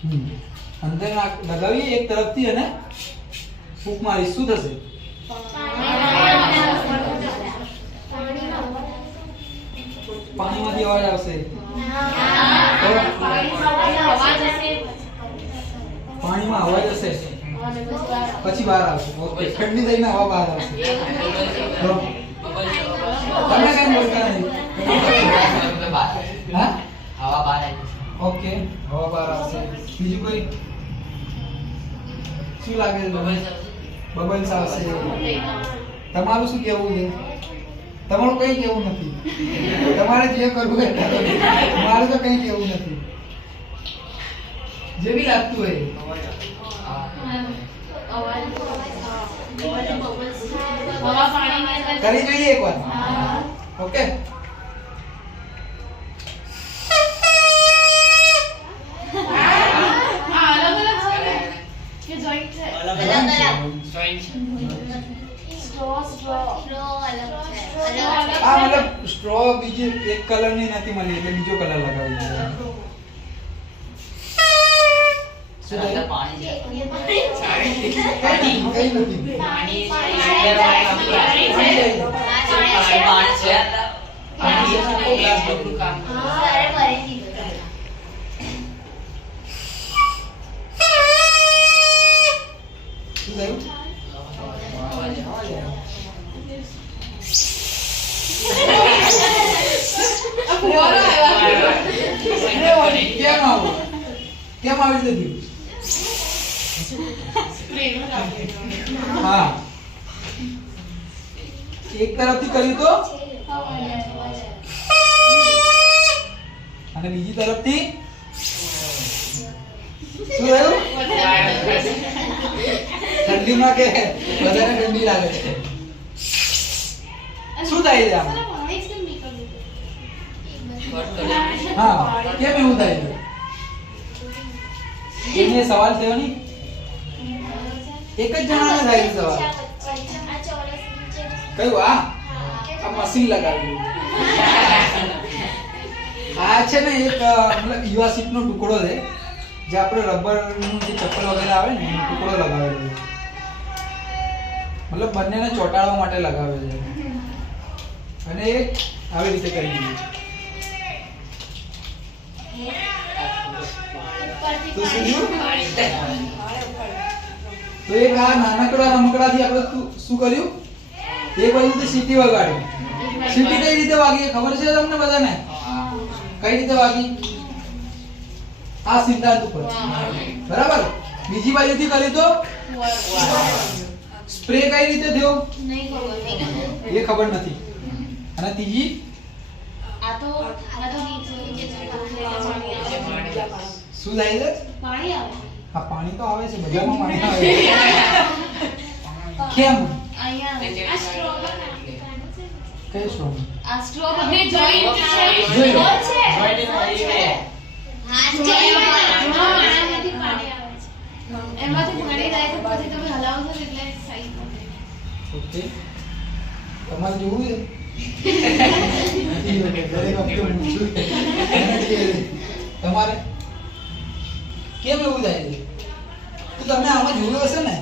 અંદર લગાવીએ એક તરફથી અને ફૂંક મારી શું થશે? પાણીમાંથી અવાજ આવશે. પાણીમાં અવાજ હશે પછી બહાર આવશે. ઓકે, ઠંડી થઈને હવા બહાર આવશે. તમને કેમ બોલતા નથી? હા, હવા બહાર આવી. ઓકે, હવા બહાર આવશે. બીજું કોઈ શું લાગે છે? બબલ્સ આવશે. તમારું શું કહેવું છે? તમારું કઈ કહેવું નથી. તમારે જે કરવું એ કરો. મારે તો કઈ કહેવું નથી. જે બી લાગતું હોય કરી જોઈએ એકવાર. ઓકે, આ મતલબ સ્ટ્રો બીજી એક કલર ની નથી મળી એટલે બીજો કલર લગાવી દીધો. શું થયું? પાણી કઈ નથી. શું થયું? કેમ આવું? કેમ આવી રીતે થયું? હા, એક તરફથી કર્યું તો અને બીજી તરફથી શું થયું? ઠંડીમાં કે વધારે ઠંડી લાગે છે? શું થાય છે આમ? હા, કેમ એવું થાય છે? એને સવાલ થયો નહીં? એક જ જણાને થાય છે સવાલ. કયું? આ મશીન લગાવ્યું. આ છે ને એક મતલબ યુવા સીટ નો ટુકડો છે જે આપણે રબર નું જે ચપ્પલ વગેરે આવે ને એનો ટુકડો લગાવેલો છે. મતલબ બંનેને ચોંટાડવા માટે લગાવેલો છે અને એક આવી રીતે કરી દીધું. તો શું થયું? તો એક આ નાનકડા રમકડાથી આપણે શું કર્યું? એક બાજુ તો સીટી વગાડી. સીટી કઈ રીતે વાગી ખબર છે તમને બધાને? કઈ રીતે વાગી? આ સિદ્ધાંત ઉપર. બરાબર. બીજી બાજુથી કર્યું તો સ્પ્રે કઈ રીતે થયો? એ ખબર નથી. અને ત્રીજી શું થાય છે? પાણી આવે. હા, પાણી તો આવે છે, બજારમાં પાણી આવે. કેમ? અહીંયા આ સ્ટ્રો કઈ સ્ટ્રોંગ? આ સ્ટ્રો બધી જોઈન્ટ છે. જોઈ લો. છે. હા, જોઈન્ટ આમાંથી પાણી આવે છે. એમાંથી પાણી જાય તો પછી તમે હલાવો છો એટલે સાઈડ પર. ઓકે, તમારે જોવું છે? દરેક વખતે પૂછું. તમારે કેમ એવું થાય છે? તો તમે આમાં જોયું હશે ને?